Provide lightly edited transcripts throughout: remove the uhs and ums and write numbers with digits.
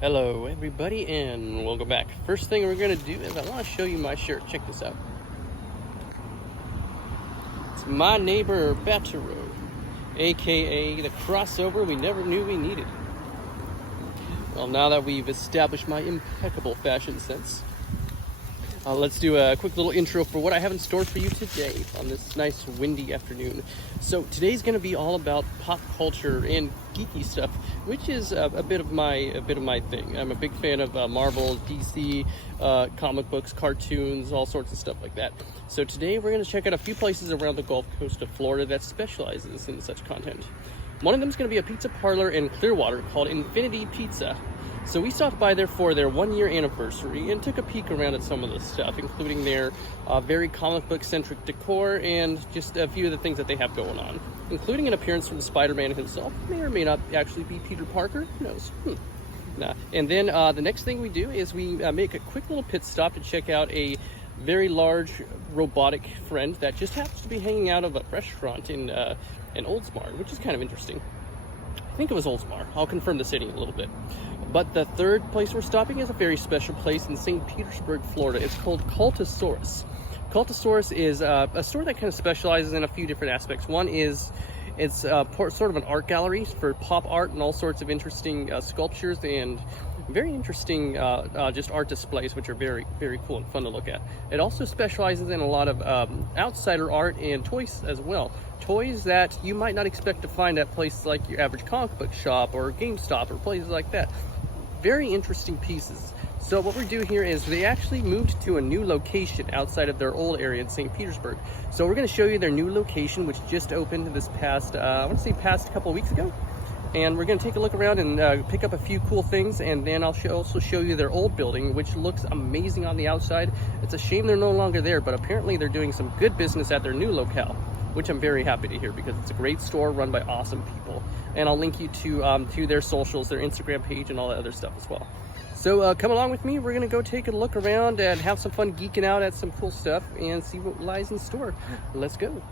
Hello everybody and welcome back. First thing we're going to do is I want to show you my shirt. Check this out. It's my neighbor Batero, aka the crossover we never knew we needed. Well, now that we've established my impeccable fashion sense, let's do a quick little intro for what I have in store for you today on this nice windy afternoon. So today's going to be all about pop culture and geeky stuff, which is a bit of my thing. I'm a big fan of Marvel, DC, comic books, cartoons, all sorts of stuff like that. So today we're going to check out a few places around the Gulf Coast of Florida that specializes in such content. One of them is going to be a pizza parlor in Clearwater called Infinity Pizza. So we stopped by there for their 1-year anniversary and took a peek around at some of the stuff, including their very comic book centric decor and just a few of the things that they have going on, including an appearance from Spider-Man himself. May or may not actually be Peter Parker, who knows? Nah. And then the next thing we do is we make a quick little pit stop to check out a very large robotic friend that just happens to be hanging out of a restaurant in Oldsmar, which is kind of interesting. I think it was Oldsmar. I'll confirm the city in a little bit. But the third place we're stopping is a very special place in St. Petersburg, Florida. It's called Cultosaurus. Cultosaurus is a store that kind of specializes in a few different aspects. One is it's sort of an art gallery for pop art and all sorts of interesting sculptures and very interesting just art displays, which are very, very cool and fun to look at. It also specializes in a lot of outsider art and toys as well. Toys that you might not expect to find at places like your average comic book shop or GameStop or places like that. Very interesting pieces. So what we do here is they actually moved to a new location outside of their old area in St. Petersburg. So we're going to show you their new location, which just opened this past, I want to say past a couple of weeks ago. And we're going to take a look around and pick up a few cool things, and then I'll also show you their old building, which looks amazing on the outside. It's a shame they're no longer there, but apparently they're doing some good business at their new locale, which I'm very happy to hear because it's a great store run by awesome people. And I'll link you to their socials, their Instagram page, and all that other stuff as well. So come along with me. We're going to go take a look around and have some fun geeking out at some cool stuff and see what lies in store. Let's go.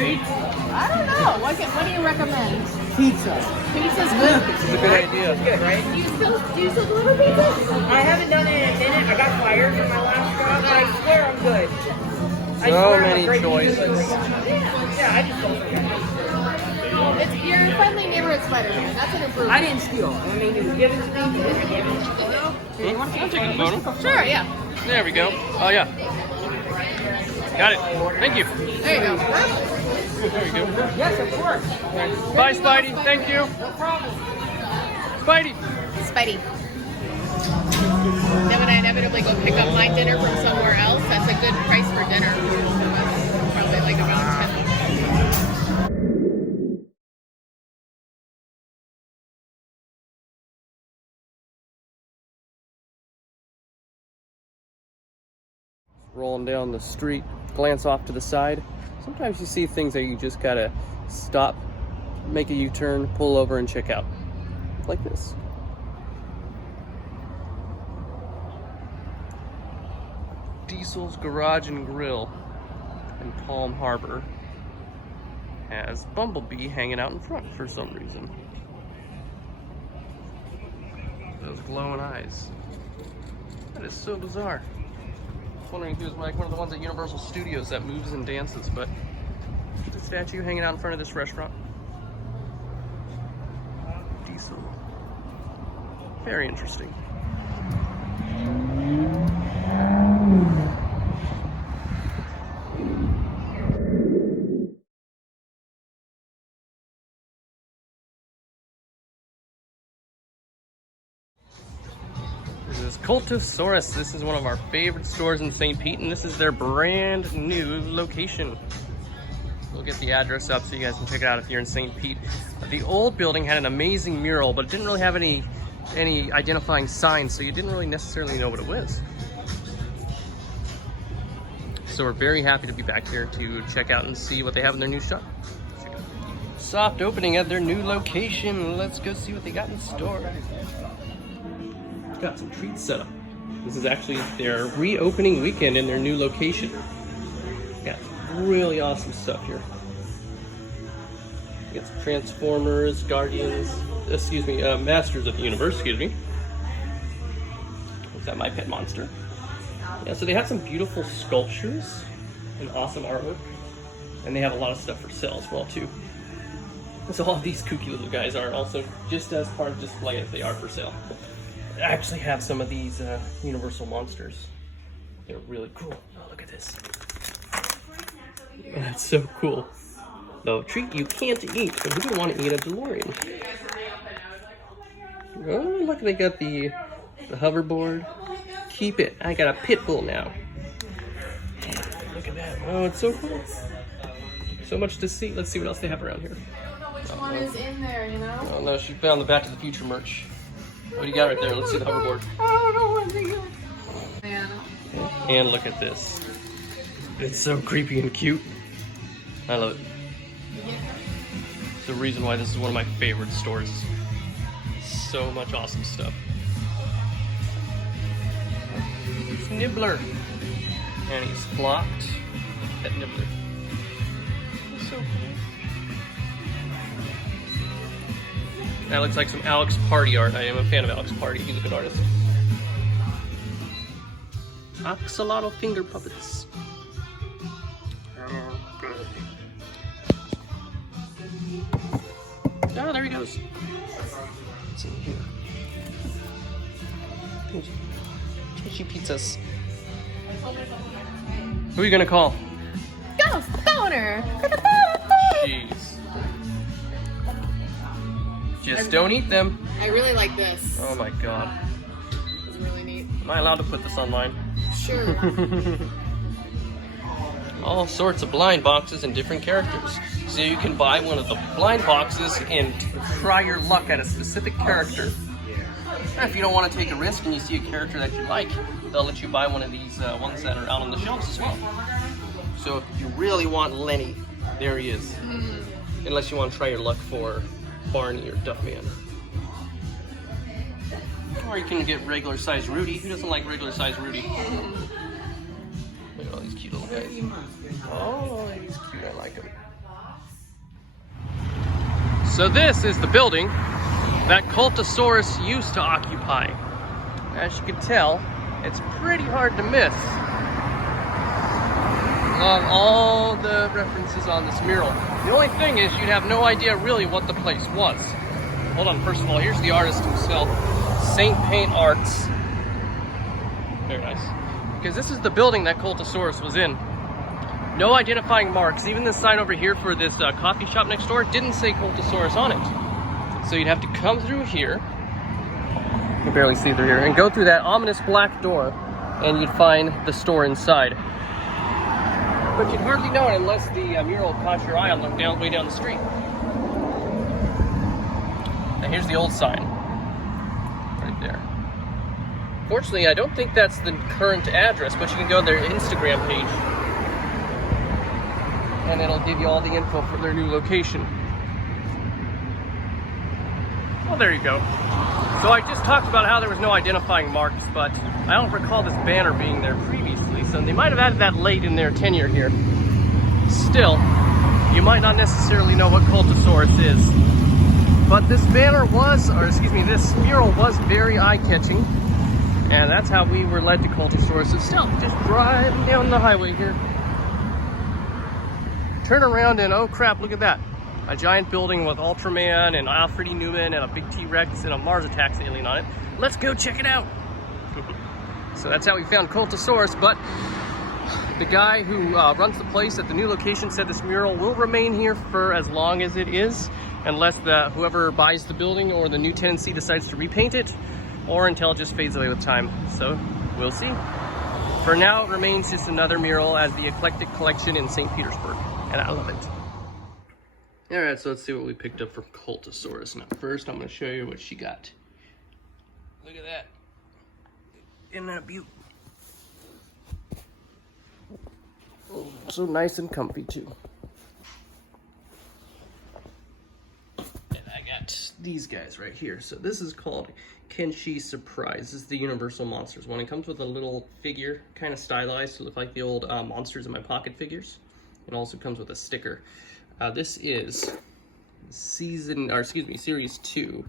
I don't know. What do you recommend? Pizza. Pizza's good. This is a good idea. It's good, right? Do you still deliver pizza? I haven't done it in a minute. I got fired from my last job, but I swear I'm good. I So swear I'm a many great choices. pizza delivery. Yeah, I just don't know. It's your friendly neighborhood Spider-Man. That's an improvement. I didn't steal. I mean, it was given to me. I gave it to you. I'll take a photo. Sure, yeah. There we go. Oh yeah. Got it. Thank you. There you go. There you go. Yes, of course. Bye, Spidey. Thank you. No problem. Spidey. Spidey. Then when I inevitably go pick up my dinner from somewhere else, that's a good price for dinner. It's probably like about $10. Rolling down the street, glance off to the side. Sometimes you see things that you just gotta stop, make a U-turn, pull over and check out. Like this. Diesel's Garage and Grill in Palm Harbor has Bumblebee hanging out in front for some reason. Those glowing eyes. That is so bizarre. I was wondering if he was like one of the ones at Universal Studios that moves and dances, but there's a statue hanging out in front of this restaurant. Diesel. Very interesting. This is Cultosaurus. This is one of our favorite stores in St. Pete, and this is their brand new location. We'll get the address up so you guys can check it out if you're in St. Pete. The old building had an amazing mural, but it didn't really have any identifying signs, so you didn't really necessarily know what it was. So we're very happy to be back here to check out and see what they have in their new shop. Soft opening at their new location. Let's go see what they got in store. Got some treats set up. This is actually their reopening weekend in their new location. Got some really awesome stuff here. Got some Transformers, Guardians, Masters of the Universe, excuse me. Is that My Pet Monster? Yeah, so they have some beautiful sculptures and awesome artwork. And they have a lot of stuff for sale as well too. So all of these kooky little guys are also just as part of display as they are for sale. I actually have some of these Universal monsters. They're really cool. Oh, look at this. That's so cool. The treat you can't eat, but who would want to eat a DeLorean? Oh, look, they got the hoverboard. Keep it. I got a pit bull now. Look at that. Oh, it's so cool. So much to see. Let's see what else they have around here. I don't know which one is in there, you know? Oh no, she found the Back to the Future merch. What do you got right there? Let's see the hoverboard. I don't know what to get. Man. And look at this. It's so creepy and cute. I love it. It's the reason why this is one of my favorite stores. So much awesome stuff. It's Nibbler. And he's flocked at Nibbler. It's so cool. That looks like some Alex Party art. I am a fan of Alex Party. He's a good artist. Axolotl finger puppets. Oh, there he goes. What's in here? Tissue pizzas. Who are you gonna call? Ghost boner! Jeez. Just don't eat them. I really like this. Oh my god. It's really neat. Am I allowed to put this online? Sure. All sorts of blind boxes and different characters. So you can buy one of the blind boxes and try your luck at a specific character. And if you don't want to take a risk and you see a character that you like, they'll let you buy one of these ones that are out on the shelves as well. So if you really want Lenny, there he is. Unless you want to try your luck for Barney or Duckman. Or you can get regular size Rudy. Who doesn't like regular size Rudy? Look at all these cute little guys. Oh, he's cute. I like him. So this is the building that Cultosaurus used to occupy. As you can tell, it's pretty hard to miss. All the references on this mural. The only thing is you'd have no idea really what the place was. Hold on, first of all, here's the artist himself. St. Paint Arts. Very nice. Because this is the building that Cultosaurus was in. No identifying marks. Even this sign over here for this coffee shop next door didn't say Cultosaurus on it. So you'd have to come through here. You can barely see through here. And go through that ominous black door. And you'd find the store inside. But you'd hardly know it unless the mural caught your eye on the way down the street. Now here's the old sign. Right there. Fortunately, I don't think that's the current address, but you can go to their Instagram page. And it'll give you all the info for their new location. Well, there you go. So I just talked about how there was no identifying marks, but I don't recall this banner being there previously, so they might have added that late in their tenure here. Still, you might not necessarily know what Cultosaurus is. But this banner was, or excuse me, this mural was very eye-catching. And that's how we were led to Cultosaurus. So still, just driving down the highway here. Turn around and oh crap, look at that. A giant building with Ultraman and Alfred E. Newman and a big T-Rex and a Mars Attacks alien on it. Let's go check it out. So that's how we found Cultosaurus, but the guy who runs the place at the new location said this mural will remain here for as long as it is, unless whoever buys the building or the new tenancy decides to repaint it, or until it just fades away with time. So we'll see. For now, it remains just another mural as the eclectic collection in St. Petersburg, and I love it. All right, so let's see what we picked up from Cultosaurus. Now, first, I'm going to show you what she got. Look at that. Isn't that beautiful? Oh, so nice and comfy, too. And I got these guys right here. So this is called Kenshi Surprise. This is the Universal Monsters one. It comes with a little figure, kind of stylized to look like the old Monsters in My Pocket figures. It also comes with a sticker. This is Series 2.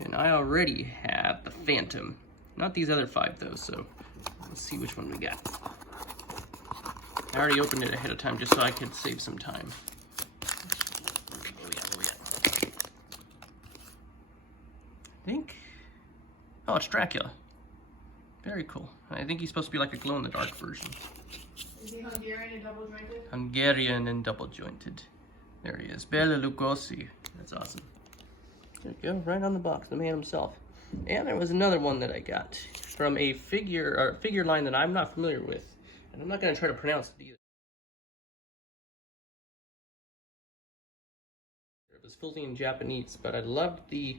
And I already have the Phantom. Not these other 5 though, so let's see which one we got. I already opened it ahead of time just so I could save some time. What we got? I think, oh, it's Dracula. Very cool. I think he's supposed to be like a glow-in-the-dark version. Is he Hungarian and double jointed? Hungarian and double jointed. There he is. Bela Lugosi. That's awesome. There you go, right on the box, the man himself. And there was another one that I got from a figure line that I'm not familiar with. And I'm not going to try to pronounce it either. It was fully in Japanese, but I loved the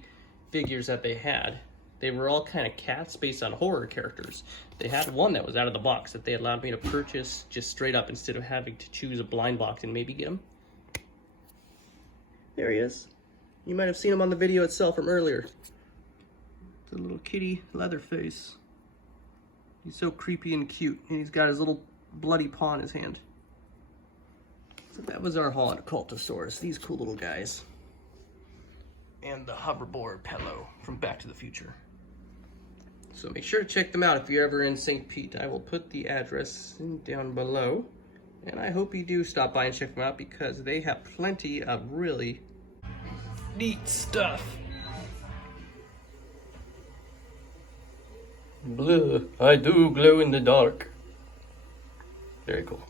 figures that they had. They were all kind of cats based on horror characters. They had one that was out of the box that they allowed me to purchase just straight up instead of having to choose a blind box and maybe get him. There he is. You might have seen him on the video itself from earlier. The little kitty Leatherface. He's so creepy and cute, and he's got his little bloody paw in his hand. So that was our haul on Cultosaurus. These cool little guys. And the hoverboard Pello from Back to the Future. So make sure to check them out if you're ever in St. Pete. I will put the address down below. And I hope you do stop by and check them out because they have plenty of really neat stuff. Blue, I do glow in the dark. Very cool.